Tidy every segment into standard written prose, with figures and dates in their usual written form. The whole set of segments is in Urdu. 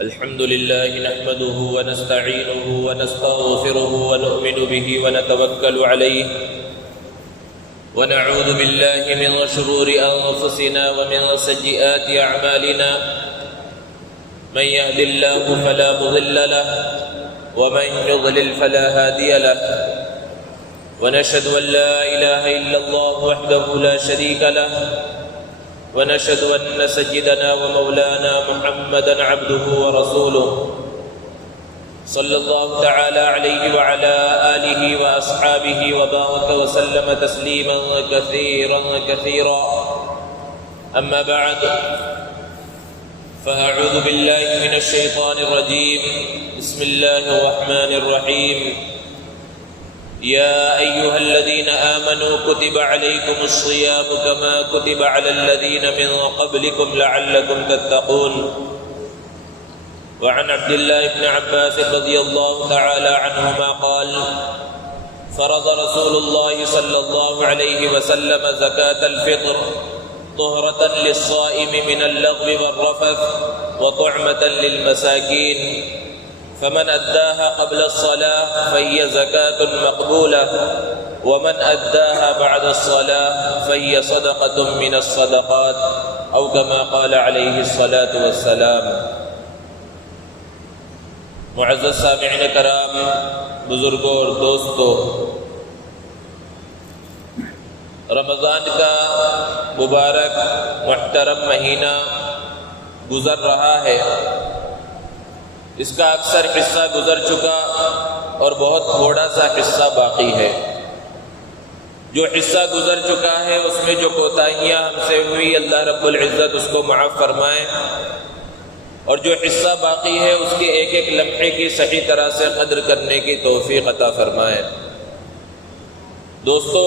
الحمد لله نحمده ونستعينه ونستغفره ونؤمن به ونتوكل عليه ونعوذ بالله من شرور أنفسنا ومن سيئات أعمالنا من يهد الله فلا مضل له ومن يضلل فلا هادي له ونشهد أن لا إله إلا الله وحده لا شريك له ونشهد أن سيدنا ومولانا محمدًا عبده ورسوله صلى الله تعالى عليه وعلى آله وأصحابه وبارك وسلم تسليماً كثيراً كثيراً أما بعد فأعوذ بالله من الشيطان الرجيم بسم الله الرحمن الرحيم يا أيها الذين آمنوا كتب عليكم الصيام كما كتب على الذين من قبلكم لعلكم تتقون وعن عبد الله بن عباس رضي الله تعالى عنهما قال فرض رسول الله صلى الله عليه وسلم زكاة الفطر طهرة للصائم من اللغو والرفث وطعمة للمساكين فمن أداها قبل الصلاة فهي زكاة مقبولة ومن أداها بعد الصلاة فهي صدقة من الصدقات أو كما قال عليه الصلاة والسلام۔ معزز سامعین کرام، بزرگوں اور دوستوں، رمضان کا مبارک محترم مہینہ گزر رہا ہے۔ اس کا اکثر حصہ گزر چکا اور بہت تھوڑا سا حصہ باقی ہے۔ جو حصہ گزر چکا ہے اس میں جو کوتاہیاں ہم سے ہوئی اللہ رب العزت اس کو معاف فرمائے، اور جو حصہ باقی ہے اس کے ایک ایک لمحے کی صحیح طرح سے قدر کرنے کی توفیق عطا فرمائے۔ دوستو،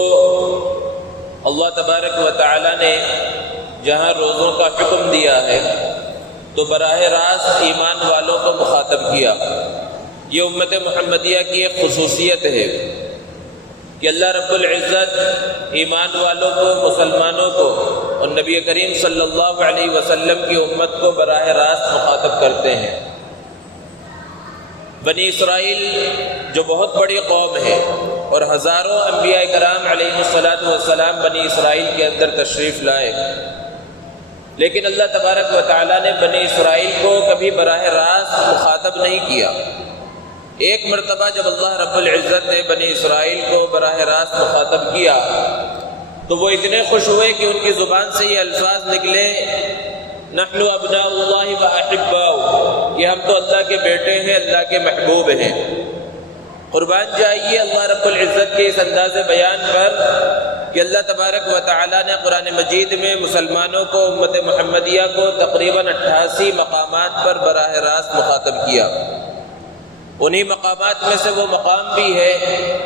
اللہ تبارک و تعالی نے جہاں روزوں کا حکم دیا ہے تو براہ راست ایمان والوں کو مخاطب کیا۔ یہ امت محمدیہ کی ایک خصوصیت ہے کہ اللہ رب العزت ایمان والوں کو، مسلمانوں کو اور نبی کریم صلی اللہ علیہ وسلم کی امت کو براہ راست مخاطب کرتے ہیں۔ بنی اسرائیل جو بہت بڑی قوم ہے اور ہزاروں انبیاء کرام علیہ الصلاۃ والسلام بنی اسرائیل کے اندر تشریف لائے، لیکن اللہ تبارک و تعالیٰ نے بنی اسرائیل کو کبھی براہ راست مخاطب نہیں کیا۔ ایک مرتبہ جب اللہ رب العزت نے بنی اسرائیل کو براہ راست مخاطب کیا تو وہ اتنے خوش ہوئے کہ ان کی زبان سے یہ الفاظ نکلے، نحن ابناء اللہ و احباؤہ، کہ ہم تو اللہ کے بیٹے ہیں، اللہ کے محبوب ہیں۔ قربان جائیے اللہ رب العزت کے اس انداز بیان پر کہ اللہ تبارک و تعالیٰ نے قرآن مجید میں مسلمانوں کو، امت محمدیہ کو تقریباً 88 مقامات پر براہ راست مخاطب کیا۔ انہی مقامات میں سے وہ مقام بھی ہے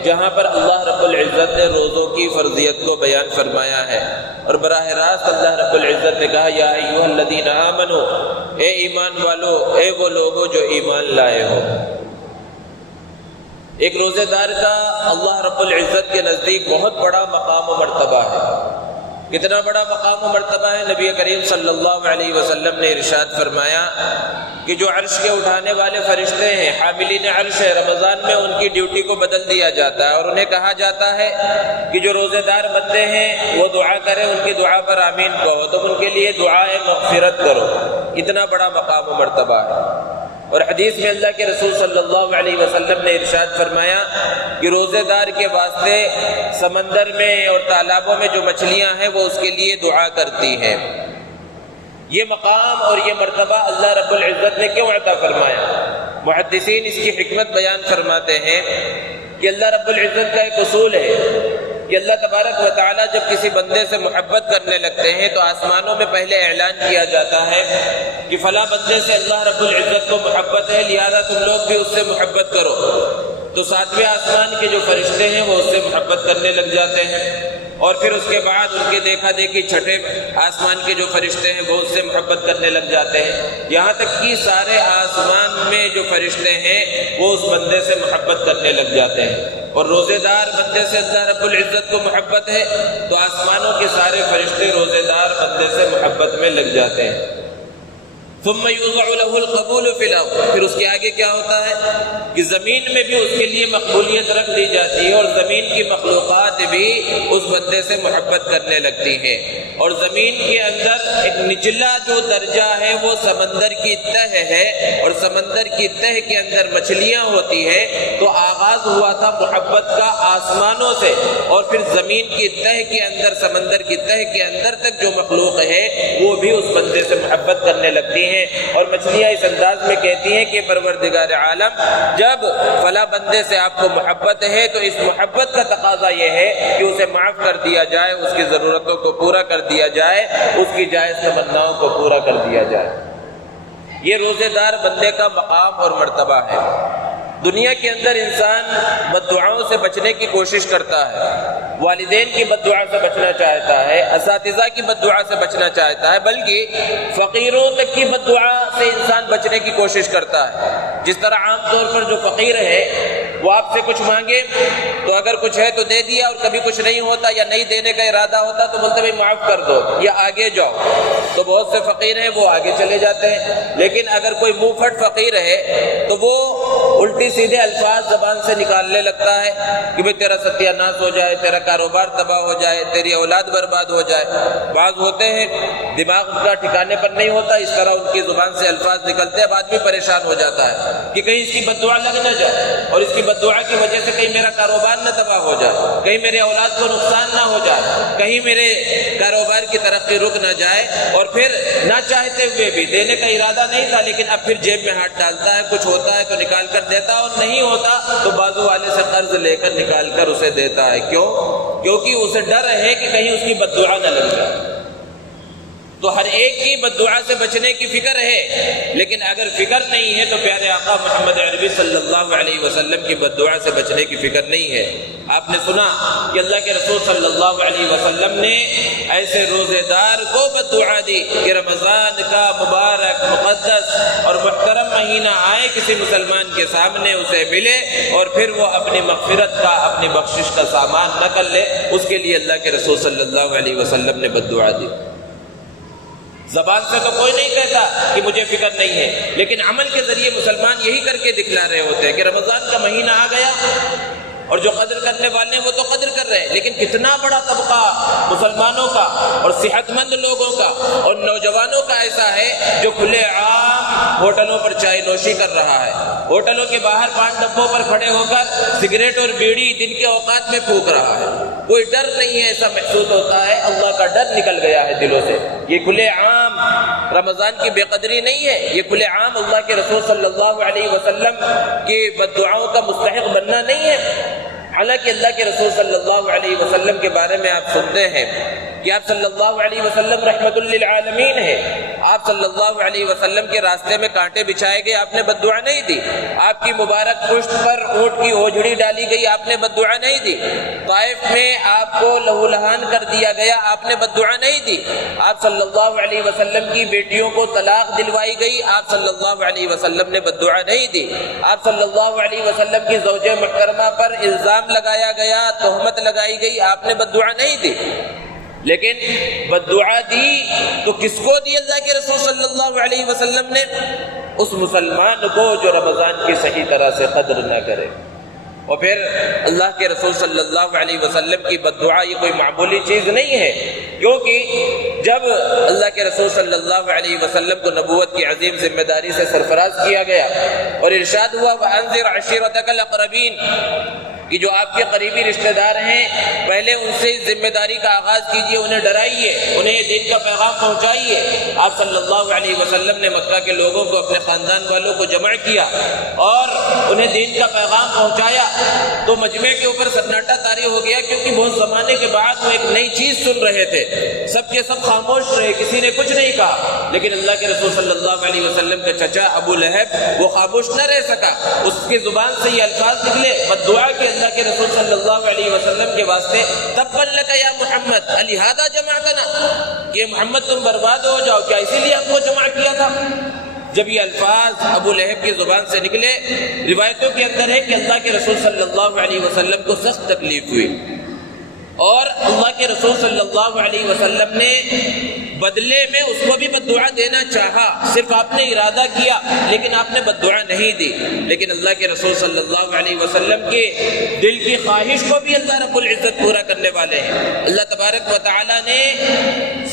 جہاں پر اللہ رب العزت نے روزوں کی فرضیت کو بیان فرمایا ہے، اور براہ راست اللہ رب العزت نے کہا یا ایھا الذین آمنوا، اے ایمان والو، اے وہ لوگو جو ایمان لائے ہو۔ ایک روزے دار کا اللہ رب العزت کے نزدیک بہت بڑا مقام و مرتبہ ہے۔ کتنا بڑا مقام و مرتبہ ہے؟ نبی کریم صلی اللہ علیہ وسلم نے ارشاد فرمایا کہ جو عرش کے اٹھانے والے فرشتے ہیں، حاملین عرش ہے، رمضان میں ان کی ڈیوٹی کو بدل دیا جاتا ہے اور انہیں کہا جاتا ہے کہ جو روزے دار بندے ہیں وہ دعا کریں، ان کی دعا پر آمین کہو، تم ان کے لیے دعائے مغفرت کرو۔ اتنا بڑا مقام و مرتبہ ہے۔ اور حدیث میں اللہ کے رسول صلی اللہ علیہ وسلم نے ارشاد فرمایا کہ روزے دار کے واسطے سمندر میں اور تالابوں میں جو مچھلیاں ہیں وہ اس کے لیے دعا کرتی ہیں۔ یہ مقام اور یہ مرتبہ اللہ رب العزت نے کیوں عطا فرمایا؟ محدثین اس کی حکمت بیان فرماتے ہیں کہ اللہ رب العزت کا ایک اصول ہے کہ اللہ تبارک و تعالیٰ جب کسی بندے سے محبت کرنے لگتے ہیں تو آسمانوں میں پہلے اعلان کیا جاتا ہے کہ فلاں بندے سے اللہ رب العزت کو محبت ہے، لہذا تم لوگ بھی اس سے محبت کرو۔ تو ساتویں آسمان کے جو فرشتے ہیں وہ اس سے محبت کرنے لگ جاتے ہیں، اور پھر اس کے بعد ان کے دیکھا دیکھی چھٹے آسمان کے جو فرشتے ہیں وہ اس سے محبت کرنے لگ جاتے ہیں، یہاں تک کہ سارے آسمان میں جو فرشتے ہیں وہ اس بندے سے محبت کرنے لگ جاتے ہیں۔ اور روزے دار بندے سے اللہ رب العزت کو محبت ہے تو آسمانوں کے سارے فرشتے روزے دار بندے سے محبت میں لگ جاتے ہیں۔ ثم يوضع له القبول في الارض، پھر اس کے آگے کیا ہوتا ہے کہ زمین میں بھی اس کے لیے مقبولیت رکھ دی جاتی ہے، اور زمین کی مخلوقات بھی اس بندے سے محبت کرنے لگتی ہیں، اور زمین کے اندر ایک نچلا جو درجہ ہے وہ سمندر کی تہ ہے، اور سمندر کی تہ کے اندر مچھلیاں ہوتی ہیں، تو آغاز ہوا تھا محبت کا آسمانوں سے، اور پھر زمین کی تہ کے اندر، سمندر کی تہ کے اندر تک جو مخلوق ہے وہ بھی اس بندے سے محبت کرنے لگتی ہیں۔ اور مچھلیاں اس انداز میں کہتی ہیں کہ پروردگار عالم جب فلاں بندے سے آپ کو محبت ہے تو اس محبت کا تقاضا یہ ہے کہ اسے معاف کر دیا جائے، اس کی ضرورتوں کو پورا کر دیا جائے، اس کی جائز تمناؤں کو پورا کر دیا جائے۔ یہ روزے دار بندے کا مقام اور مرتبہ ہے۔ دنیا کے اندر انسان بددعاؤں سے بچنے کی کوشش کرتا ہے، والدین کی بددعا سے بچنا چاہتا ہے، اساتذہ کی بددعا سے بچنا چاہتا ہے، بلکہ فقیروں تک کی بددعا سے انسان بچنے کی کوشش کرتا ہے۔ جس طرح عام طور پر جو فقیر ہے وہ آپ سے کچھ مانگے تو اگر کچھ ہے تو دے دیا، اور کبھی کچھ نہیں ہوتا یا نہیں دینے کا ارادہ ہوتا تو بولتے بھائی معاف کر دو یا آگے جاؤ، تو بہت سے فقیر ہیں وہ آگے چلے جاتے ہیں۔ لیکن اگر کوئی منہ پھٹ فقیر ہے تو وہ الٹی سیدھے الفاظ زبان سے نکالنے لگتا ہے کہ بھئی تیرا ستیہ ناش ہو جائے، تیرا کاروبار تباہ ہو جائے، تیری اولاد برباد ہو جائے۔ بعض ہوتے ہیں دماغ ان کا ٹھکانے پر نہیں ہوتا، اس طرح ان کی زبان سے الفاظ نکلتے ہیں، اب آدمی پریشان ہو جاتا ہے کہ کہیں اس کی بددعا لگ نہ جائے، اور اس کی بددعا کی وجہ سے کہیں میرا کاروبار نہ تباہ ہو جائے، کہیں میرے اولاد کو نقصان نہ ہو جائے، کہیں میرے کاروبار کی ترقی رک نہ جائے، اور پھر نہ چاہتے ہوئے بھی دینے کا ارادہ نہیں تھا لیکن اب پھر جیب میں ہاتھ ڈالتا ہے، کچھ ہوتا ہے تو نکال کر دیتا ہے، اور نہیں ہوتا تو بازو والے سے قرض لے کر نکال کر اسے دیتا ہے۔ کیوں؟ کیونکہ اسے ڈر ہے کہ کہیں اس کی بددعا نہ لگ جائے۔ تو ہر ایک کی بددعا سے بچنے کی فکر ہے، لیکن اگر فکر نہیں ہے تو پیارے آقا محمد عربی صلی اللہ علیہ وسلم کی بددعا سے بچنے کی فکر نہیں ہے۔ آپ نے سنا کہ اللہ کے رسول صلی اللہ علیہ وسلم نے ایسے روزے دار کو بددعا دی کہ رمضان کا مبارک مقدس اور محترم مہینہ آئے کسی مسلمان کے سامنے اسے ملے اور پھر وہ اپنی مغفرت کا، اپنی بخشش کا سامان نہ کر لے، اس کے لیے اللہ کے رسول صلی اللہ علیہ وسلم نے بددعا دی۔ زبان سے تو کوئی نہیں کہتا کہ مجھے فکر نہیں ہے، لیکن عمل کے ذریعے مسلمان یہی کر کے دکھلا رہے ہوتے ہیں کہ رمضان کا مہینہ آ گیا، اور جو قدر کرنے والے ہیں وہ تو قدر کر رہے ہیں، لیکن کتنا بڑا طبقہ مسلمانوں کا اور صحت مند لوگوں کا اور نوجوانوں کا ایسا ہے جو کھلے عام ہوٹلوں پر چائے نوشی کر رہا ہے، ہوٹلوں کے باہر پان ڈبوں پر کھڑے ہو کر سگریٹ اور بیڑی دن کے اوقات میں پھونک رہا ہے۔ کوئی ڈر نہیں ہے، ایسا محسوس ہوتا ہے اللہ کا ڈر نکل گیا ہے دلوں سے۔ یہ کھلے عام رمضان کی بے قدری نہیں ہے، یہ کھلے عام اللہ کے رسول صلی اللہ علیہ وسلم کی بددعاؤں کا مستحق بننا نہیں ہے۔ حالانکہ اللہ کے رسول صلی اللہ علیہ وسلم کے بارے میں آپ سنتے ہیں کہ آپ صلی اللہ علیہ وسلم رحمت للعالمین ہے، آپ صلی اللہ علیہ وسلم کے راستے میں کانٹے بچھائے گئے، آپ نے بددعا نہیں دی، آپ کی مبارک پشت پر اونٹ کی اوجھڑی ڈالی گئی، آپ نے بددعا نہیں دی، طائف میں آپ کو لہو لہان کر دیا گیا، آپ نے بددعا نہیں دی، آپ صلی اللہ علیہ وسلم کی بیٹیوں کو طلاق دلوائی گئی، آپ صلی اللہ علیہ وسلم نے بددعا نہیں دی، آپ صلی اللہ علیہ وسلم کی زوج محترمہ پر الزام لگایا گیا، تہمت لگائی گئی، آپ نے بددعا نہیں دی، لیکن بددعا دی تو کس کو دی اللہ کے رسول صلی اللہ علیہ وسلم نے؟ اس مسلمان کو جو رمضان کی صحیح طرح سے قدر نہ کرے۔ اور پھر اللہ کے رسول صلی اللہ علیہ وسلم کی بددعا یہ کوئی معمولی چیز نہیں ہے، کیونکہ جب اللہ کے رسول صلی اللہ علیہ وسلم کو نبوت کی عظیم ذمہ داری سے سرفراز کیا گیا اور ارشاد ہوا وَأَنذِرْ عَشِيرَتَكَ الْأَقْرَبِينَ کہ جو آپ کے قریبی رشتہ دار ہیں پہلے ان سے اس ذمہ داری کا آغاز کیجئے، انہیں ڈرائیے، انہیں دین کا پیغام پہنچائیے۔ آپ صلی اللہ علیہ وسلم نے مکہ کے لوگوں کو، اپنے خاندان والوں کو جمع کیا اور انہیں دین کا پیغام پہنچایا، تو مجمع کے اوپر سناٹا طاری ہو گیا، کیونکہ بہت زمانے کے بعد وہ ایک نئی چیز سن رہے تھے، سب کے سب خاموش رہے، کسی نے کچھ نہیں کہا، لیکن اللہ کے رسول صلی اللہ علیہ وسلم کے چچا ابو لہب وہ خاموش نہ رہ سکا، اس کی زبان سے یہ الفاظ نکلے بددعا کے اللہ کے رسول صلی اللہ علیہ وسلم کے واسطے تبا لک یا محمد الہذا جمعتنا، یہ محمد تم برباد ہو جاؤ، کیا اسی لیے ہم کو جمع کیا تھا؟ جب یہ الفاظ ابو لہب کی زبان سے نکلے، روایتوں کے اندر ہے کہ اللہ کے رسول صلی اللہ علیہ وسلم کو سخت تکلیف ہوئی، اور اللہ کے رسول صلی اللہ علیہ وسلم نے بدلے میں اس کو بھی بد دعا دینا چاہا، صرف آپ نے ارادہ کیا لیکن آپ نے بد دعا نہیں دی، لیکن اللہ کے رسول صلی اللہ علیہ وسلم کے دل کی خواہش کو بھی اللہ رب العزت پورا کرنے والے ہیں۔ اللہ تبارک و تعالی نے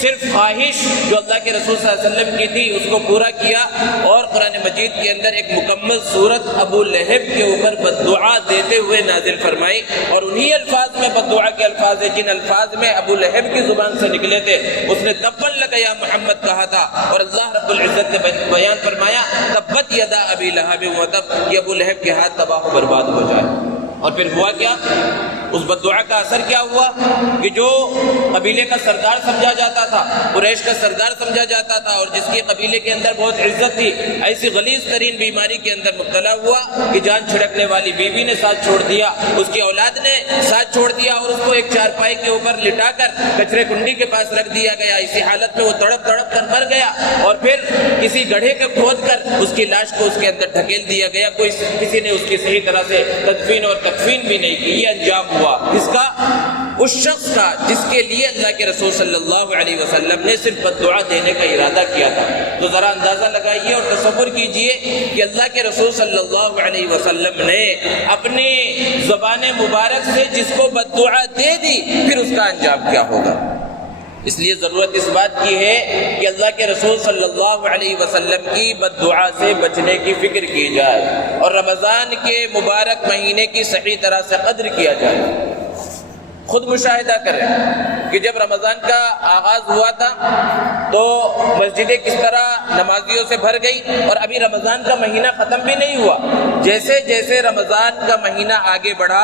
صرف خواہش جو اللہ کے رسول صلی اللہ علیہ وسلم کی تھی اس کو پورا کیا، اور قرآن مجید کے اندر ایک مکمل سورت ابو لہب کے اوپر بد دعا دیتے ہوئے نازل فرمائی، اور انہی الفاظ میں بد دعا کے الفاظ ہیں جن الفاظ میں ابو لہب کی زبان سے نکلے تھے۔ اس نے تبا لک یا محمد کہا تھا، اور اللہ رب العزت نے بیان فرمایا تبت یدا ابی لہب وتب، کہ ابو لہب کے ہاتھ تباہ و برباد ہو جائے۔ اور پھر ہوا کیا؟ اس بد دعا کا اثر کیا ہوا کہ جو قبیلے کا سردار سمجھا جاتا تھا، قریش کا سردار سمجھا جاتا تھا، اور جس کی قبیلے کے اندر بہت عزت تھی، ایسی غلیظ ترین بیماری کے اندر مبتلا ہوا کہ جان چھڑکنے والی بیوی نے ساتھ چھوڑ دیا، اس کی اولاد نے ساتھ چھوڑ دیا، اور اس کو ایک چارپائی کے اوپر لٹا کر کچرے کنڈی کے پاس رکھ دیا گیا۔ اسی حالت میں وہ تڑپ تڑپ کر مر گیا، اور پھر کسی گڑھے کو کھود کر اس کی لاش کو اس کے اندر ڈھکیل دیا گیا۔ کسی نے اس کی صحیح طرح سے تدفین اور تکفین بھی نہیں کی۔ یہ انجام ہوا کس کا؟ اس شخص کا جس کے لیے اللہ کے رسول صلی اللہ علیہ وسلم نے صرف بد دعا دینے کا ارادہ کیا تھا۔ تو ذرا اندازہ لگائیے اور تصور کیجئے کہ اللہ کے رسول صلی اللہ علیہ وسلم نے اپنی زبان مبارک سے جس کو بد دعا دے دی، پھر اس کا انجام کیا ہوگا۔ اس لیے ضرورت اس بات کی ہے کہ اللہ کے رسول صلی اللہ علیہ وسلم کی بد دعا سے بچنے کی فکر کی جائے، اور رمضان کے مبارک مہینے کی صحیح طرح سے قدر کیا جائے۔ خود مشاہدہ کریں کہ جب رمضان کا آغاز ہوا تھا تو مسجدیں کس طرح نمازیوں سے بھر گئی، اور ابھی رمضان کا مہینہ ختم بھی نہیں ہوا۔ جیسے جیسے رمضان کا مہینہ آگے بڑھا،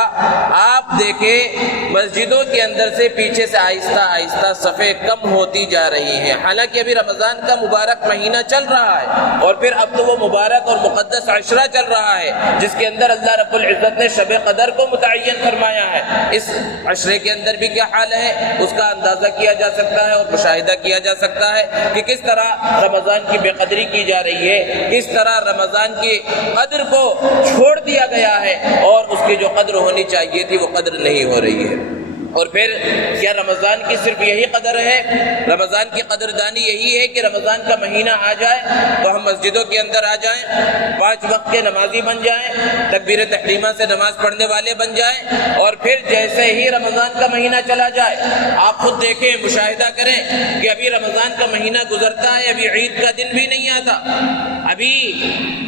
آپ دیکھیں مسجدوں کے اندر سے پیچھے سے آہستہ آہستہ صفیں کم ہوتی جا رہی ہیں، حالانکہ ابھی رمضان کا مبارک مہینہ چل رہا ہے، اور پھر اب تو وہ مبارک اور مقدس عشرہ چل رہا ہے جس کے اندر اللہ رب العزت نے شب قدر کو متعین فرمایا ہے۔ اس عشرے کے اندر بھی کیا حال ہے اس کا اندازہ کیا جا سکتا ہے اور مشاہدہ کیا جا سکتا ہے کہ کس طرح رمضان کی بے قدری کی جا رہی ہے، کس طرح رمضان کی قدر کو چھوڑ دیا گیا ہے، اور اس کی جو قدر ہونی چاہیے تھی وہ قدر نہیں ہو رہی ہے۔ اور پھر کیا رمضان کی صرف یہی قدر ہے؟ رمضان کی قدردانی یہی ہے کہ رمضان کا مہینہ آ جائے تو ہم مسجدوں کے اندر آ جائیں، 5 وقت کے نمازی بن جائیں، تکبیر تحریمہ سے نماز پڑھنے والے بن جائیں، اور پھر جیسے ہی رمضان کا مہینہ چلا جائے آپ خود دیکھیں، مشاہدہ کریں کہ ابھی رمضان کا مہینہ گزرتا ہے، ابھی عید کا دن بھی نہیں آتا، ابھی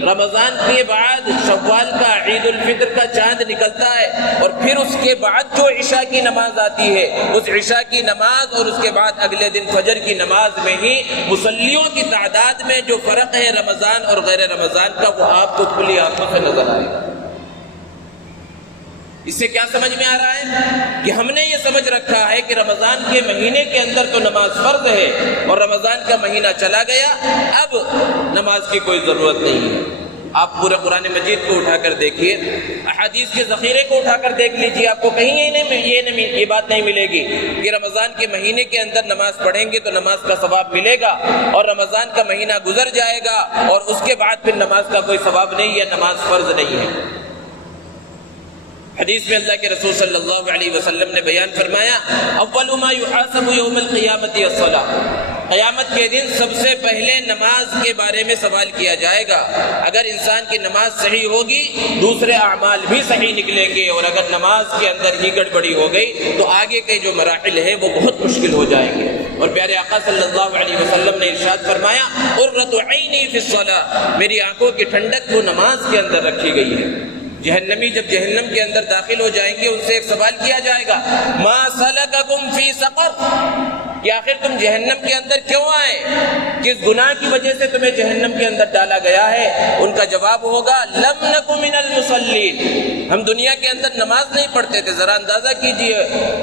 رمضان کے بعد شوال کا عید الفطر کا چاند نکلتا ہے، اور پھر اس کے بعد جو عشاء کی نماز آتی ہے اس عشاء کی نماز اور اس کے بعد اگلے دن فجر کی نماز میں ہی مصلیوں کی تعداد میں جو فرق ہے رمضان اور غیر رمضان کا، وہ آپ کو کھلی آنکھوں سے نظر آئے گا۔ اس سے کیا سمجھ میں آ رہا ہے کہ ہم نے یہ سمجھ رکھا ہے کہ رمضان کے مہینے کے اندر تو نماز فرض ہے، اور رمضان کا مہینہ چلا گیا، اب نماز کی کوئی ضرورت نہیں ہے۔ آپ پورے قرآن مجید کو اٹھا کر دیکھیے، احادیث کے ذخیرے کو اٹھا کر دیکھ لیجیے، آپ کو کہیں یہ بات نہیں ملے گی کہ رمضان کے مہینے کے اندر نماز پڑھیں گے تو نماز کا ثواب ملے گا، اور رمضان کا مہینہ گزر جائے گا اور اس کے بعد پھر نماز کا کوئی ثواب نہیں ہے، نماز فرض نہیں ہے۔ حدیث میں اللہ کے رسول صلی اللہ علیہ وسلم نے بیان فرمایا، اول ما یحاسب یوم القیامت الصلاۃ، قیامت کے دن سب سے پہلے نماز کے بارے میں سوال کیا جائے گا۔ اگر انسان کی نماز صحیح ہوگی دوسرے اعمال بھی صحیح نکلیں گے، اور اگر نماز کے اندر ہی گڑبڑی ہو گئی تو آگے کے جو مراحل ہیں وہ بہت مشکل ہو جائیں گے۔ اور پیارے آقا صلی اللہ علیہ وسلم نے ارشاد فرمایا، قرۃ عینی فی الصلاۃ، میری آنکھوں کی ٹھنڈک وہ نماز کے اندر رکھی گئی ہے۔ جہنمی جب جہنم کے اندر داخل ہو جائیں گے ان سے ایک سوال کیا جائے گا، ما سلککم فی سقر، کہ آخر تم جہنم کے اندر کیوں آئے، کس گناہ کی وجہ سے تمہیں جہنم کے اندر ڈالا گیا ہے؟ ان کا جواب ہوگا، لم نک من المصلین، ہم دنیا کے اندر نماز نہیں پڑھتے تھے۔ ذرا اندازہ کیجئے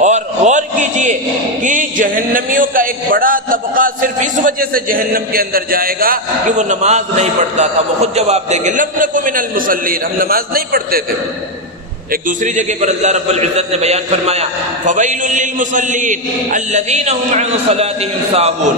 اور غور کیجئے کہ جہنمیوں کا ایک بڑا طبقہ صرف اس وجہ سے جہنم کے اندر جائے گا کہ وہ نماز نہیں پڑھتا تھا۔ وہ خود جواب دیں گے، لم نک من المصلین، ہم نماز نہیں پڑھتے تھے۔ ایک دوسری جگہ پر اللہ رب العزت نے بیان فرمایا فویل للمصلین الذین هم عن صلاتهم ساہون،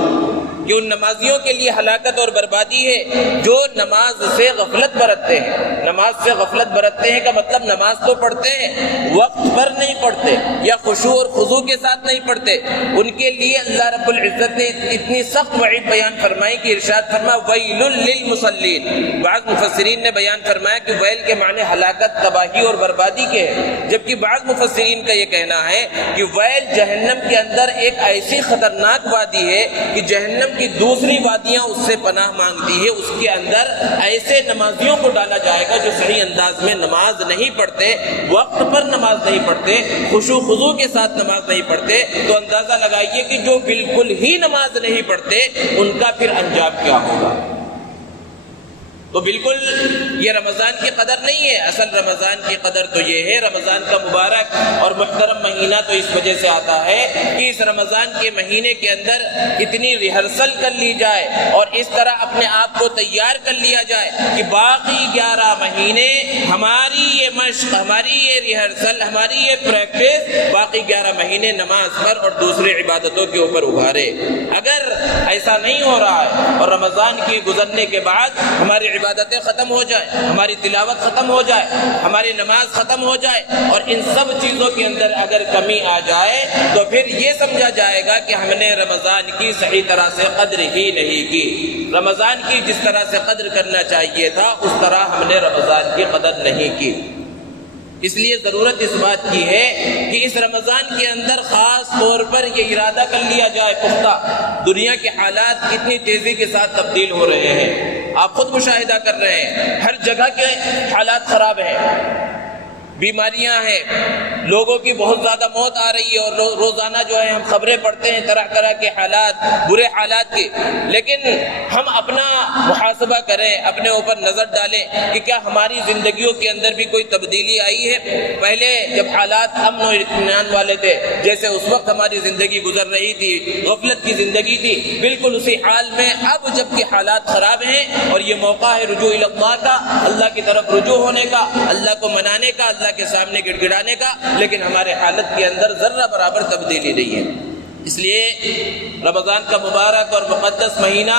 کہ ان نمازیوں کے لیے ہلاکت اور بربادی ہے جو نماز سے غفلت برتتے ہیں۔ نماز سے غفلت برتتے ہیں کا مطلب نماز تو پڑھتے ہیں، وقت پر نہیں پڑھتے یا خشوع اور خضوع کے ساتھ نہیں پڑھتے، ان کے لیے اللہ رب العزت نے اتنی سخت وعید بیان فرمائی کہ ارشاد فرما ویل للمصلین۔ بعض مفسرین نے بیان فرمایا کہ ویل کے معنی ہلاکت، تباہی اور بربادی کے ہیں، جبکہ بعض مفسرین کا یہ کہنا ہے کہ ویل جہنم کے اندر ایک ایسی خطرناک وادی ہے کہ جہنم کی دوسری وادیاں اس سے پناہ مانگتی ہے، اس کے اندر ایسے نمازیوں کو ڈالا جائے گا جو صحیح انداز میں نماز نہیں پڑھتے، وقت پر نماز نہیں پڑھتے، خشوع خضوع کے ساتھ نماز نہیں پڑھتے۔ تو اندازہ لگائیے کہ جو بالکل ہی نماز نہیں پڑھتے ان کا پھر انجام کیا ہوگا۔ تو بالکل یہ رمضان کی قدر نہیں ہے، اصل رمضان کی قدر تو یہ ہے، رمضان کا مبارک اور محترم مہینہ تو اس وجہ سے آتا ہے کہ اس رمضان کے مہینے کے اندر اتنی ریہرسل کر لی جائے اور اس طرح اپنے آپ کو تیار کر لیا جائے کہ باقی 11 مہینے ہماری یہ مشق، ہماری یہ ریہرسل، ہماری یہ پریکٹس باقی 11 مہینے نماز پر اور دوسرے عبادتوں کے اوپر ابھارے۔ اگر ایسا نہیں ہو رہا ہے اور رمضان کے گزرنے کے بعد ہماری عبادتیں ختم ہو جائیں، ہماری تلاوت ختم ہو جائے، ہماری نماز ختم ہو جائے اور ان سب چیزوں کے اندر اگر کمی آ جائے تو پھر یہ سمجھا جائے گا کہ ہم نے رمضان کی صحیح طرح سے قدر ہی نہیں کی۔ رمضان کی جس طرح سے قدر کرنا چاہیے تھا اس طرح ہم نے رمضان کی قدر نہیں کی۔ اس لیے ضرورت اس بات کی ہے کہ اس رمضان کے اندر خاص طور پر یہ ارادہ کر لیا جائے پختہ۔ دنیا کے حالات کتنی تیزی کے ساتھ تبدیل ہو رہے ہیں، آپ خود مشاہدہ کر رہے ہیں، ہر جگہ کے حالات خراب ہیں، بیماریاں ہیں، لوگوں کی بہت زیادہ موت آ رہی ہے اور روزانہ جو ہے ہم خبریں پڑھتے ہیں طرح طرح کے حالات، برے حالات کی۔ لیکن ہم اپنا محاسبہ کریں، اپنے اوپر نظر ڈالیں کہ کیا ہماری زندگیوں کے اندر بھی کوئی تبدیلی آئی ہے؟ پہلے جب حالات امن و اطمینان والے تھے، جیسے اس وقت ہماری زندگی گزر رہی تھی، غفلت کی زندگی تھی، بالکل اسی حال میں اب جب کہ حالات خراب ہیں اور یہ موقع ہے رجوع الی اللہ کا، اللہ کی طرف رجوع ہونے کا، اللہ کو منانے کا، اللہ کے سامنے گڑ گڑانے کا، لیکن ہمارے حالت کے اندر ذرہ برابر تبدیلی نہیں ہے۔ اس لیے رمضان کا مبارک اور مقدس مہینہ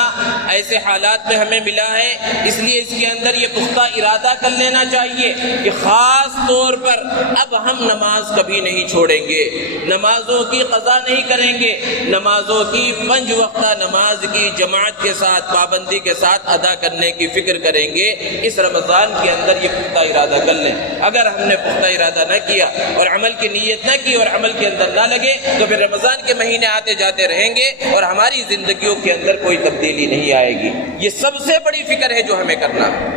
ایسے حالات میں ہمیں ملا ہے، اس لیے اس کے اندر یہ پختہ ارادہ کر لینا چاہیے کہ خاص طور پر اب ہم نماز کبھی نہیں چھوڑیں گے، نمازوں کی قضا نہیں کریں گے، نمازوں کی 5 وقتہ نماز کی جماعت کے ساتھ، پابندی کے ساتھ ادا کرنے کی فکر کریں گے۔ اس رمضان کے اندر یہ پختہ ارادہ کر لیں۔ اگر ہم نے پختہ ارادہ نہ کیا اور عمل کی نیت نہ کی اور عمل کے اندر نہ لگے تو پھر رمضان کے مہینے آتے جاتے رہیں گے اور ہماری زندگیوں کے اندر کوئی تبدیلی نہیں آئے گی۔ یہ سب سے بڑی فکر ہے جو ہمیں کرنا ہے۔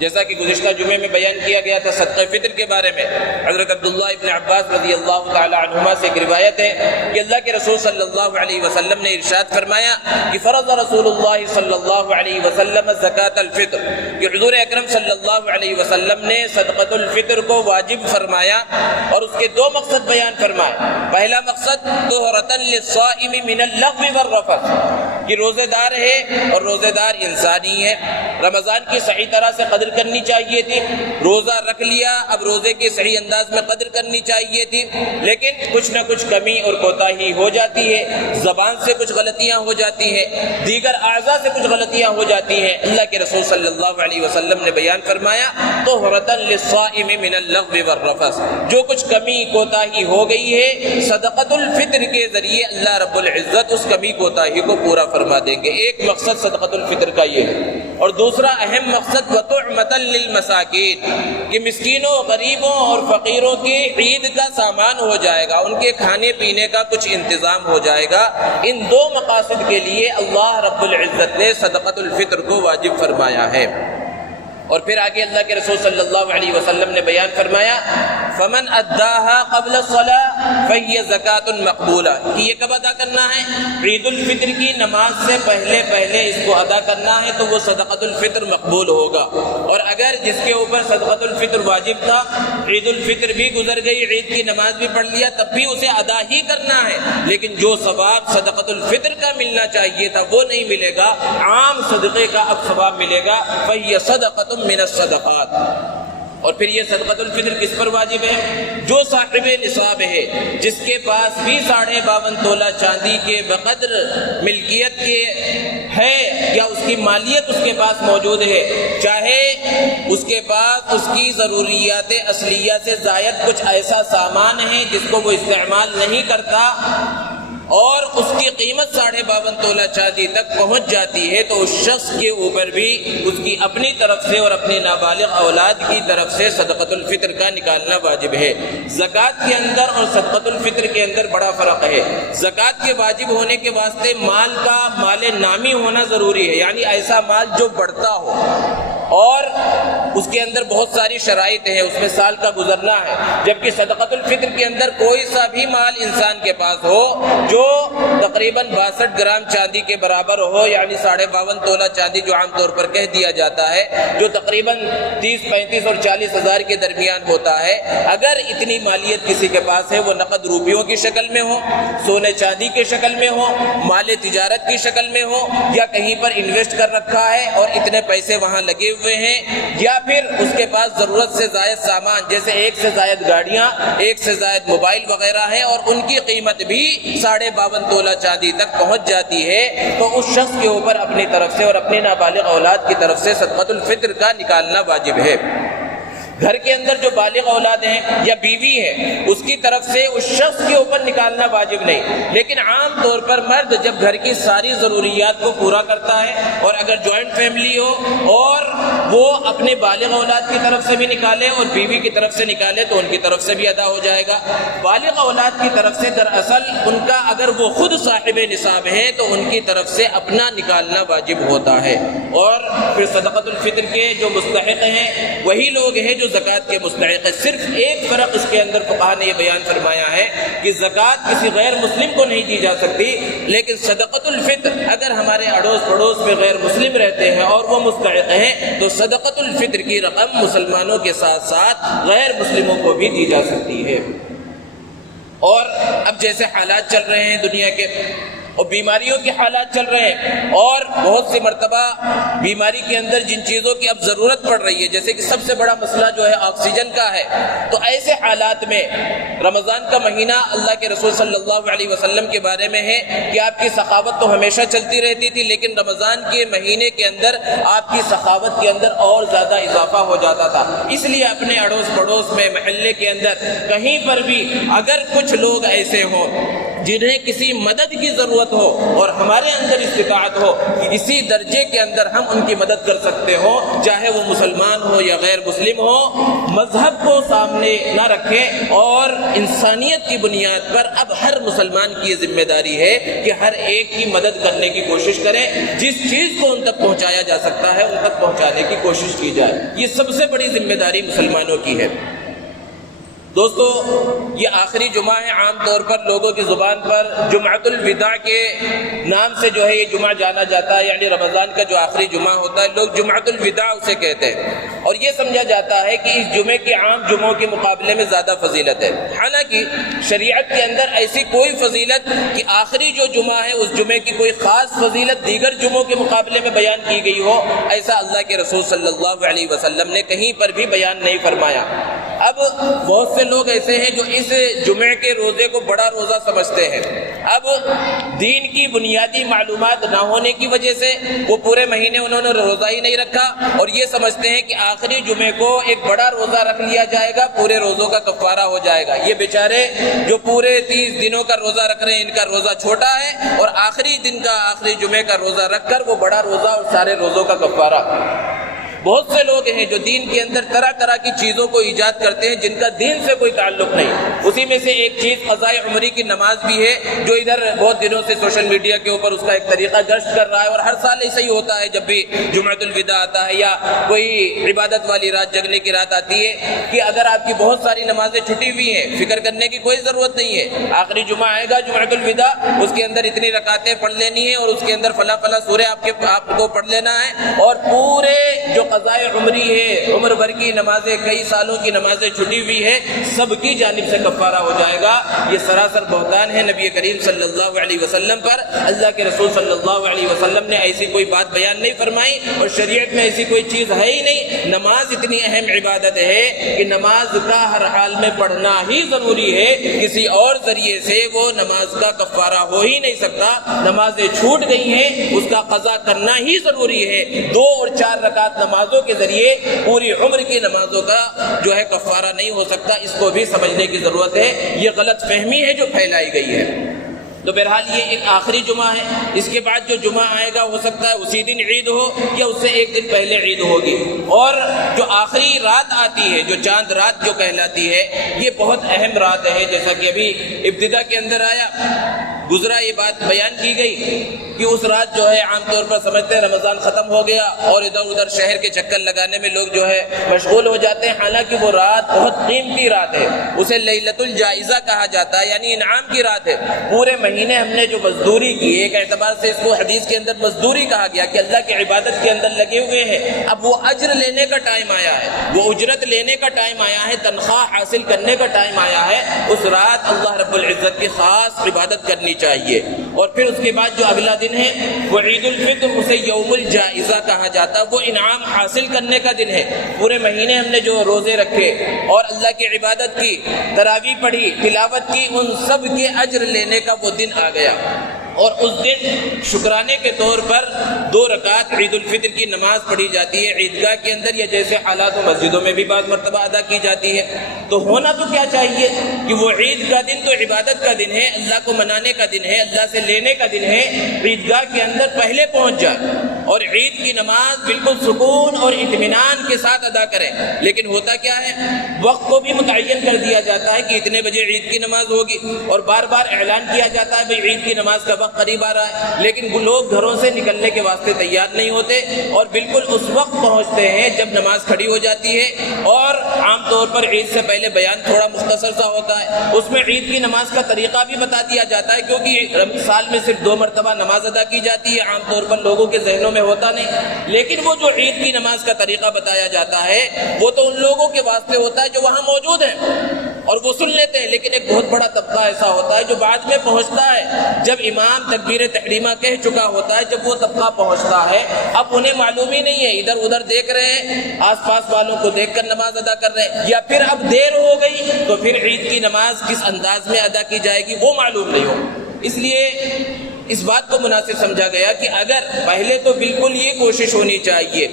جیسا کہ گزشتہ جمعے میں بیان کیا گیا تھا صدقہ فطر کے بارے میں، حضرت عبداللہ ابن عباس رضی اللہ تعالی عنہما سے ایک روایت ہے کہ اللہ کے رسول صلی اللہ علیہ وسلم نے ارشاد فرمایا کہ فرض رسول اللہ صلی اللہ علیہ وسلم زکوٰۃ الفطر، کہ حضور اکرم صلی اللہ علیہ وسلم نے صدقۃ الفطر کو واجب فرمایا اور اس کے 2 مقصد بیان فرمائے۔ پہلا مقصد طہرۃ للصائم من اللغو والرفث، کہ روزے دار ہے اور روزے دار انسانی ہے، رمضان کی صحیح طرح سے قدر کرنی چاہیے تھی، روزہ رکھ لیا، اب روزے کے صحیح انداز میں قدر کرنی چاہیے تھی، لیکن کچھ نہ کچھ کمی اور کوتاہی ہو جاتی ہے، زبان سے کچھ غلطیاں ہو جاتی ہیں، دیگر اعضاء سے کچھ غلطیاں ہو جاتی ہیں۔ اللہ کے رسول صلی اللہ علیہ وسلم نے بیان فرمایا طہرۃ للصائم من اللغو والرفث، جو کچھ کمی کوتاہی ہو گئی ہے صدقۃ الفطر کے ذریعے اللہ رب العزت اس کمی کوتاہی کو پورا فرما دیں گے۔ ایک مقصد صدقۃ الفطر کا یہ ہے، اور دوسرا اہم مقصد وطعمۃ للمساکین، کہ مسکینوں، غریبوں اور فقیروں کی عید کا سامان ہو جائے گا، ان کے کھانے پینے کا کچھ انتظام ہو جائے گا۔ ان 2 مقاصد کے لیے اللہ رب العزت نے صدقۃ الفطر کو واجب فرمایا ہے۔ اور پھر آگے اللہ کے رسول صلی اللہ علیہ وسلم نے بیان فرمایا فمن اداها قبل الصلاة فهي زکاۃ مقبولہ، کہ یہ کب ادا کرنا ہے؟ عید الفطر کی نماز سے پہلے اس کو ادا کرنا ہے تو وہ صدقۃ الفطر مقبول ہوگا۔ اور اگر جس کے اوپر صدقۃ الفطر واجب تھا، عید الفطر بھی گزر گئی، عید کی نماز بھی پڑھ لیا، تب بھی اسے ادا ہی کرنا ہے، لیکن جو ثواب صدقۃ الفطر کا ملنا چاہیے تھا وہ نہیں ملے گا، عام صدقے کا اب ثواب ملے گا۔ فهي صدقۃ من الصدقات۔ اور پھر یہ صدقۃ الفطر کس پر واجب ہے؟ جو صاحب نصاب ہے، جس کے پاس بھی 52.5 تولہ چاندی کے بقدر ملکیت کے ہے یا اس کی مالیت اس کے پاس موجود ہے، چاہے اس کے پاس اس کی ضروریات اصلیہ سے زائد کچھ ایسا سامان ہے جس کو وہ استعمال نہیں کرتا اور اس کی قیمت 52.5 تولہ چاندی تک پہنچ جاتی ہے، تو اس شخص کے اوپر بھی اس کی اپنی طرف سے اور اپنے نابالغ اولاد کی طرف سے صدقۃ الفطر کا نکالنا واجب ہے۔ زکوٰۃ کے اندر اور صدقۃ الفطر کے اندر بڑا فرق ہے۔ زکوٰۃ کے واجب ہونے کے واسطے مال کا مال نامی ہونا ضروری ہے، یعنی ایسا مال جو بڑھتا ہو اور اس کے اندر بہت ساری شرائط ہیں، اس میں سال کا گزرنا ہے، جبکہ صدقۃ الفطر کے اندر کوئی سا بھی مال انسان کے پاس ہو جو تقریباً 62 گرام چاندی کے برابر ہو، یعنی 52.5 تولہ چاندی جو عام طور پر کہہ دیا جاتا ہے، جو تقریباً 30، 35 اور 40 ہزار کے درمیان ہوتا ہے، اگر اتنی مالیت کسی کے پاس ہے، وہ نقد روپیوں کی شکل میں ہو، سونے چاندی کی شکل میں ہو، مال تجارت کی شکل میں ہو، یا کہیں پر انویسٹ کر رکھا ہے اور اتنے پیسے وہاں لگے ہوئے ہیں، یا پھر اس کے پاس ضرورت سے زائد سامان جیسے 1 سے زائد گاڑیاں، 1 سے زائد موبائل وغیرہ ہیں اور ان کی قیمت بھی 52.5 تولہ چاندی تک پہنچ جاتی ہے، تو اس شخص کے اوپر اپنی طرف سے اور اپنے نابالغ اولاد کی طرف سے صدقۃ الفطر کا نکالنا واجب ہے۔ گھر کے اندر جو بالغ اولاد ہیں یا بیوی ہے، اس کی طرف سے اس شخص کے اوپر نکالنا واجب نہیں، لیکن عام طور پر مرد جب گھر کی ساری ضروریات کو پورا کرتا ہے اور اگر جوائنٹ فیملی ہو اور وہ اپنے بالغ اولاد کی طرف سے بھی نکالے اور بیوی کی طرف سے نکالے تو ان کی طرف سے بھی ادا ہو جائے گا۔ بالغ اولاد کی طرف سے دراصل ان کا اگر وہ خود صاحب نصاب ہیں تو ان کی طرف سے اپنا نکالنا واجب ہوتا ہے، اور پھر صدقۃ الفطر کے جو مستحق ہیں وہی لوگ ہیں جو زکوٰۃ کے مستحق ہے۔ صرف ایک فرق اس کے اندر فقہا نے یہ بیان فرمایا ہے کہ زکوٰۃ کسی غیر مسلم کو نہیں دی جا سکتی، لیکن صدقۃ الفطر اگر ہمارے اڑوس پڑوس میں غیر مسلم رہتے ہیں اور وہ مستحق ہیں تو صدقۃ الفطر کی رقم مسلمانوں کے ساتھ ساتھ غیر مسلموں کو بھی دی جا سکتی ہے۔ اور اب جیسے حالات چل رہے ہیں دنیا کے اور بیماریوں کے حالات چل رہے ہیں، اور بہت سی مرتبہ بیماری کے اندر جن چیزوں کی اب ضرورت پڑ رہی ہے، جیسے کہ سب سے بڑا مسئلہ جو ہے آکسیجن کا ہے، تو ایسے حالات میں رمضان کا مہینہ اللہ کے رسول صلی اللہ علیہ وسلم کے بارے میں ہے کہ آپ کی سخاوت تو ہمیشہ چلتی رہتی تھی، لیکن رمضان کے مہینے کے اندر آپ کی سخاوت کے اندر اور زیادہ اضافہ ہو جاتا تھا۔ اس لیے اپنے اڑوس پڑوس میں، محلے کے اندر کہیں پر بھی اگر کچھ لوگ ایسے ہوں جنہیں کسی مدد کی ضرورت ہو اور ہمارے اندر استطاعت ہو کہ اسی درجے کے اندر ہم ان کی مدد کر سکتے ہوں، چاہے وہ مسلمان ہو یا غیر مسلم ہو، مذہب کو سامنے نہ رکھیں اور انسانیت کی بنیاد پر اب ہر مسلمان کی یہ ذمہ داری ہے کہ ہر ایک کی مدد کرنے کی کوشش کریں، جس چیز کو ان تک پہنچایا جا سکتا ہے ان تک پہنچانے کی کوشش کی جائے۔ یہ سب سے بڑی ذمہ داری مسلمانوں کی ہے۔ دوستو، یہ آخری جمعہ ہے، عام طور پر لوگوں کی زبان پر جمعۃ الوداع کے نام سے جو ہے یہ جمعہ جانا جاتا ہے، یعنی رمضان کا جو آخری جمعہ ہوتا ہے لوگ جمعۃ الوداع اسے کہتے ہیں، اور یہ سمجھا جاتا ہے کہ اس جمعے کے عام جمعوں کے مقابلے میں زیادہ فضیلت ہے۔ حالانکہ شریعت کے اندر ایسی کوئی فضیلت کہ آخری جو جمعہ ہے اس جمعے کی کوئی خاص فضیلت دیگر جمعوں کے مقابلے میں بیان کی گئی ہو، ایسا اللہ کے رسول صلی اللہ علیہ وسلم نے کہیں پر بھی بیان نہیں فرمایا۔ اب بہت سے لوگ ایسے ہیں جو اس جمعے کے روزے کو بڑا روزہ سمجھتے ہیں، اب دین کی بنیادی معلومات نہ ہونے کی وجہ سے وہ پورے مہینے انہوں نے روزہ ہی نہیں رکھا اور یہ سمجھتے ہیں کہ آخری جمعے کو ایک بڑا روزہ رکھ لیا جائے گا، پورے روزوں کا کفارہ ہو جائے گا۔ یہ بیچارے جو پورے 30 دنوں کا روزہ رکھ رہے ہیں ان کا روزہ چھوٹا ہے، اور آخری دن کا آخری جمعے کا روزہ رکھ کر وہ بڑا روزہ اور سارے روزوں کا کفارہ۔ بہت سے لوگ ہیں جو دین کے اندر طرح طرح کی چیزوں کو ایجاد کرتے ہیں جن کا دین سے کوئی تعلق نہیں۔ اسی میں سے ایک چیز قضاء عمری کی نماز بھی ہے، جو ادھر بہت دنوں سے سوشل میڈیا کے اوپر اس کا ایک طریقہ گشت کر رہا ہے، اور ہر سال ایسا ہی ہوتا ہے جب بھی جمعۃ الوداع آتا ہے یا کوئی عبادت والی رات، جگنے کی رات آتی ہے، کہ اگر آپ کی بہت ساری نمازیں چھٹی ہوئی ہیں، فکر کرنے کی کوئی ضرورت نہیں ہے، آخری جمعہ آئے گا جمعۃ الوداع، اس کے اندر اتنی رکعتیں پڑھ لینی ہیں اور اس کے اندر فلاں فلاں سورہ آپ کو پڑھ لینا ہے، اور پورے جو قضاء عمری ہے، عمر بھر کی نمازیں، کئی سالوں کی نمازیں چھٹی ہوئی ہے، سب کی جانب سے کفارہ ہو جائے گا۔ یہ سراسر بہتان ہے نبی کریم صلی اللہ علیہ وسلم پر۔ اللہ کے رسول صلی اللہ علیہ وسلم نے ایسی کوئی بات بیان نہیں فرمائی، اور شریعت میں ایسی کوئی چیز ہے ہی نہیں۔ نماز اتنی اہم عبادت ہے کہ نماز کا ہر حال میں پڑھنا ہی ضروری ہے، کسی اور ذریعے سے وہ نماز کا کفارہ ہو ہی نہیں سکتا۔ نمازیں چھوٹ گئی ہیں، اس کا قضا کرنا ہی ضروری ہے۔ 2 اور 4 رکعت نمازوں کے ذریعے پوری عمر کی نمازوں کا جو ہے کفارہ نہیں ہو سکتا، اس کو بھی سمجھنے کی ضرورت ہے۔ یہ غلط فہمی ہے جو پھیلائی گئی ہے۔ تو بہرحال یہ ایک آخری جمعہ ہے، اس کے بعد جو جمعہ آئے گا ہو سکتا ہے اسی دن عید ہو یا اس سے ایک دن پہلے عید ہوگی۔ اور جو آخری رات آتی ہے، جو چاند رات جو کہلاتی ہے، یہ بہت اہم رات ہے، جیسا کہ ابھی ابتدا کے اندر آیا گزرا، یہ بات بیان کی گئی کہ اس رات جو ہے عام طور پر سمجھتے ہیں رمضان ختم ہو گیا اور ادھر ادھر شہر کے چکر لگانے میں لوگ جو ہے مشغول ہو جاتے ہیں، حالانکہ وہ رات بہت قیمتی رات ہے، اسے لیلۃ الجائزہ کہا جاتا ہے، یعنی انعام کی رات ہے۔ پورے مہینے ہم نے جو مزدوری کی، ایک اعتبار سے اس کو حدیث کے اندر مزدوری کہا گیا کہ اللہ کی عبادت کے اندر لگے ہوئے ہیں، اب وہ اجر لینے کا ٹائم آیا ہے، وہ اجرت لینے کا ٹائم آیا ہے، تنخواہ حاصل کرنے کا ٹائم آیا ہے۔ اس رات اللہ رب العزت کی خاص عبادت کرنی چاہیے۔ اور پھر اس کے بعد جو اگلا دن ہے وہ عید الفطر، اسے یوم الجائزہ کہا جاتا ہے، وہ انعام حاصل کرنے کا دن ہے۔ پورے مہینے ہم نے جو روزے رکھے اور اللہ کی عبادت کی، تراویح پڑھی، تلاوت کی، ان سب کے اجر لینے کا وہ دن آ گیا۔ اور اس دن شکرانے کے طور پر 2 رکعت عید الفطر کی نماز پڑھی جاتی ہے عیدگاہ کے اندر، یا جیسے حالات و مسجدوں میں بھی بعض مرتبہ ادا کی جاتی ہے۔ تو ہونا تو کیا چاہیے کہ وہ عید کا دن تو عبادت کا دن ہے، اللہ کو منانے کا دن ہے، اللہ سے لینے کا دن ہے، عیدگاہ کے اندر پہلے پہنچ جائے اور عید کی نماز بالکل سکون اور اطمینان کے ساتھ ادا کریں۔ لیکن ہوتا کیا ہے، وقت کو بھی متعین کر دیا جاتا ہے کہ اتنے بجے عید کی نماز ہوگی، اور بار بار اعلان کیا جاتا ہے بھئی عید کی نماز کا وقت قریب آ رہا ہے، لیکن لوگ گھروں سے نکلنے کے واسطے تیار نہیں ہوتے اور بالکل اس وقت پہنچتے ہیں جب نماز کھڑی ہو جاتی ہے۔ اور عام طور پر عید سے پہلے بیان تھوڑا مختصر سا ہوتا ہے، اس میں عید کی نماز کا طریقہ بھی بتا دیا جاتا ہے، کیونکہ سال میں صرف 2 مرتبہ نماز ادا کی جاتی ہے، عام طور پر لوگوں کے ذہنوں میں ہوتا نہیں۔ لیکن وہ جو عید کی نماز کا طریقہ بتایا جاتا ہے وہ تو ان لوگوں کے واسطے ہوتا ہے جو وہاں موجود ہیں اور وہ سن لیتے ہیں، لیکن ایک بہت بڑا طبقہ ایسا ہوتا ہے جو بعد میں پہنچتا ہے، جب امام تکبیر تحریمہ کہہ چکا ہوتا ہے، جب وہ طبقہ پہنچتا ہے، اب انہیں معلوم ہی نہیں ہے، ادھر ادھر دیکھ رہے ہیں، آس پاس والوں کو دیکھ کر نماز ادا کر رہے ہیں، یا پھر اب دیر ہو گئی تو پھر عید کی نماز کس انداز میں ادا کی جائے گی وہ معلوم نہیں ہو۔ اس لیے اس بات کو مناسب سمجھا گیا کہ اگر پہلے تو بالکل یہ کوشش ہونی چاہیے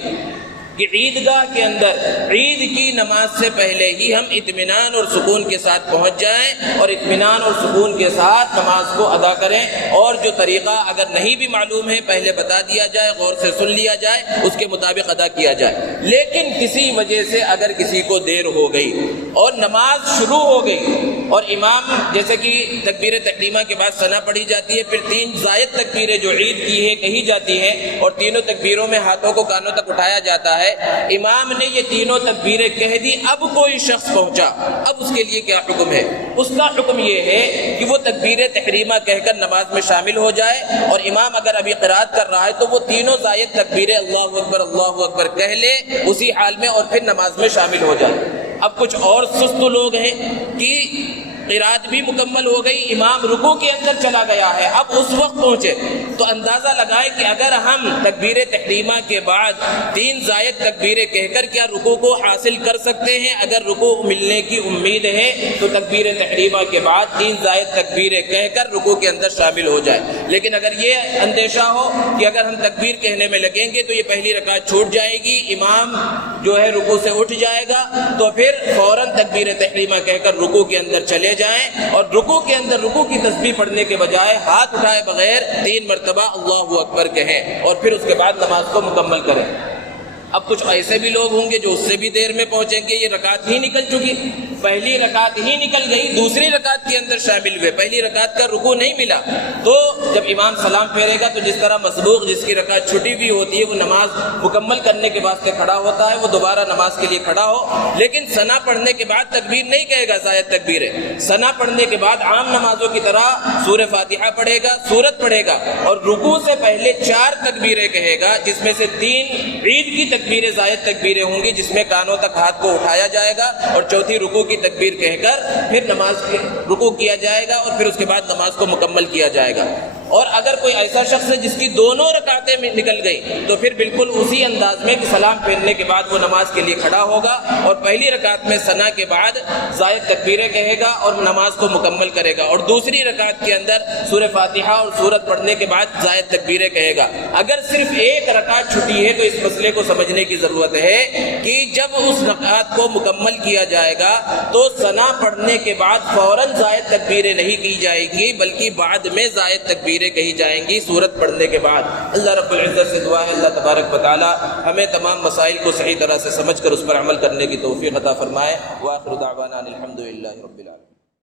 کہ عیدگاہ کے اندر عید کی نماز سے پہلے ہی ہم اطمینان اور سکون کے ساتھ پہنچ جائیں اور اطمینان اور سکون کے ساتھ نماز کو ادا کریں، اور جو طریقہ اگر نہیں بھی معلوم ہے پہلے بتا دیا جائے، غور سے سن لیا جائے، اس کے مطابق ادا کیا جائے۔ لیکن کسی وجہ سے اگر کسی کو دیر ہو گئی اور نماز شروع ہو گئی اور امام جیسے کہ تکبیر تحریمہ کے بعد ثنا پڑھی جاتی ہے، پھر 3 زائد تکبیریں جو عید کی ہے کہی جاتی ہیں اور تینوں تکبیروں میں ہاتھوں کو کانوں تک اٹھایا جاتا ہے، امام نے یہ تینوں تکبیریں کہہ دی، اب کوئی شخص پہنچا، اب اس کے لیے کیا حکم ہے؟ اس کا حکم یہ ہے کہ وہ تکبیر تحریمہ کہہ کر نماز میں شامل ہو جائے، اور امام اگر ابھی قرات کر رہا ہے تو وہ تینوں زائد تکبیریں اللہ اکبر کہہ لے اسی حال میں اور پھر نماز میں شامل ہو جائے۔ اب کچھ اور سست لوگ ہیں کہ قرات بھی مکمل ہو گئی، امام رکوع کے اندر چلا گیا ہے، اب اس وقت پہنچے، تو اندازہ لگائے کہ اگر ہم تکبیر تحریمہ کے بعد 3 زائد تکبیریں کہہ کر کیا رکوع کو حاصل کر سکتے ہیں؟ اگر رکوع ملنے کی امید ہے تو تکبیر تحریمہ کے بعد 3 زائد تکبیریں کہہ کر رکوع کے اندر شامل ہو جائے۔ لیکن اگر یہ اندیشہ ہو کہ اگر ہم تکبیر کہنے میں لگیں گے تو یہ پہلی رکعت چھوٹ جائے گی، امام جو ہے رکوع سے اٹھ جائے گا، تو پھر فوراً تکبیر تحریمہ کہہ کر رکوع کے اندر چلے جائیں اور رکوع کے اندر رکوع کی تسبیح پڑھنے کے بجائے ہاتھ اٹھائے بغیر 3 مرتبہ اللہ اکبر کہیں اور پھر اس کے بعد نماز کو مکمل کریں۔ اب کچھ ایسے بھی لوگ ہوں گے جو اس سے بھی دیر میں پہنچیں گے، یہ رکعت ہی نکل چکی، پہلی رکعت ہی نکل گئی، دوسری رکعت کے اندر شامل ہوئے، پہلی رکعت کا رکوع نہیں ملا، تو جب امام سلام پھیرے گا تو جس طرح مسبوق جس کی رکعت چھٹی ہوئی ہوتی ہے وہ نماز مکمل کرنے کے واسطے کھڑا ہوتا ہے، وہ دوبارہ نماز کے لیے کھڑا ہو، لیکن ثنا پڑھنے کے بعد تکبیر نہیں کہے گا زائد تکبیر ہے، ثنا پڑھنے کے بعد عام نمازوں کی طرح سورہ فاتحہ پڑھے گا، سورت پڑھے گا، اور رکوع سے پہلے 4 تکبیریں کہے گا، جس میں سے 3 عید کی تکبیر زائد تکبیریں ہوں گی جس میں کانوں تک ہاتھ کو اٹھایا جائے گا اور چوتھی رکوع کی تکبیر کہہ کر پھر نماز رکوع کیا جائے گا اور پھر اس کے بعد نماز کو مکمل کیا جائے گا۔ اور اگر کوئی ایسا شخص ہے جس کی دونوں رکعتیں نکل گئی تو پھر بالکل اسی انداز میں کہ سلام پھیرنے کے بعد وہ نماز کے لیے کھڑا ہوگا اور پہلی رکعت میں ثنا کے بعد زائد تکبیریں کہے گا اور نماز کو مکمل کرے گا، اور دوسری رکعت کے اندر سورہ فاتحہ اور سورت پڑھنے کے بعد زائد تکبیریں کہے گا۔ اگر صرف ایک رکعت چھٹی ہے تو اس مسئلے کو سمجھنے کی ضرورت ہے کہ جب اس رکعت کو مکمل کیا جائے گا تو ثنا پڑھنے کے بعد فوراً زائد تکبیریں نہیں کی جائے گی بلکہ بعد میں زائد تکبیریں کہی جائیں گی سورت پڑھنے کے بعد۔ اللہ رب العزت سے دعا ہے اللہ تبارک و تعالی ہمیں تمام مسائل کو صحیح طرح سے سمجھ کر اس پر عمل کرنے کی توفیق عطا فرمائے۔ وآخر دعوانا الحمدللہ رب العالمین۔